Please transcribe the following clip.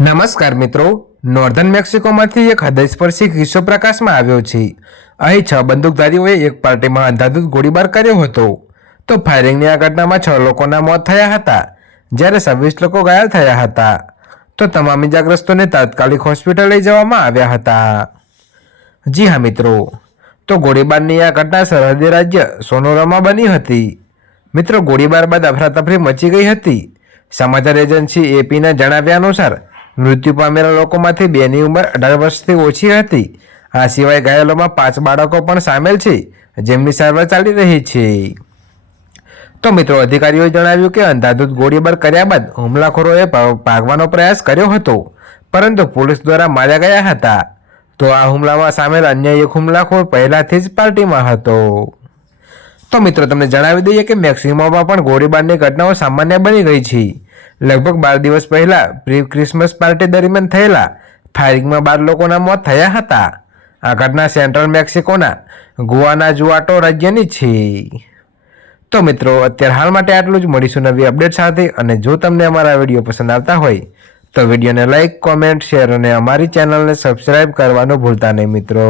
નમસ્કાર મિત્રો, નોર્ધન મેક્સિકોમાંથી એક હૃદયસ્પર્શી કિસ્સો પ્રકાશમાં આવ્યો છે. અહીં છ બંદૂકધારીઓએ એક પાર્ટીમાં અંધાધૂત ગોળીબાર કર્યો હતો. તો ફાયરિંગની આ ઘટનામાં છ લોકોના મોત થયા હતા, જ્યારે છવ્વીસ લોકો ઘાયલ થયા હતા. તો તમામ ઇજાગ્રસ્તોને તાત્કાલિક હોસ્પિટલ લઈ જવામાં આવ્યા હતા. જી હા મિત્રો, તો ગોળીબારની આ ઘટના સરહદી રાજ્ય સોનોરામાં બની હતી. મિત્રો, ગોળીબાર બાદ અફરાતફરી મચી ગઈ હતી. સમાચાર એજન્સી એપીના જણાવ્યા અનુસાર મૃત્યુ પામેલા લોકોમાંથી બેની ઉંમર અઢાર વર્ષથી ઓછી હતી. આ સિવાય ઘાયલોમાં પાંચ બાળકો પણ સામેલ છે, જેમની સારવાર ચાલી રહી છે. તો મિત્રો, અધિકારીઓએ જણાવ્યું કે અંધાધૂત ગોળીબાર કર્યા બાદ હુમલાખોરોએ ભાગવાનો પ્રયાસ કર્યો હતો, પરંતુ પોલીસ દ્વારા માર્યા ગયા હતા. તો આ હુમલામાં સામેલ અન્ય એક હુમલાખોર પહેલાથી જ પાર્ટીમાં હતો. તો મિત્રો, તમને જણાવી દઈએ કે મેક્સિમોમાં પણ ગોળીબારની ઘટનાઓ સામાન્ય બની ગઈ છે. લગભગ બાર દિવસ પહેલા પ્રી ક્રિસમસ પાર્ટી દરમિયાન થયેલા ફાયરિંગમાં બાર લોકોના મોત થયા હતા. આ ઘટના સેન્ટ્રલ મેક્સિકોના ગુઆના જુઆટો રાજ્યની છે. તો મિત્રો, અત્યારે હાલ માટે આટલું જ. મળીશું નવી અપડેટ સાથે અને જો તમને અમારા વીડિયો પસંદ આવતા હોય, તો વિડીયોને લાઇક કોમેન્ટ, શેર અને અમારી ચેનલને સબસ્ક્રાઈબ કરવાનું ભૂલતા નહીં મિત્રો.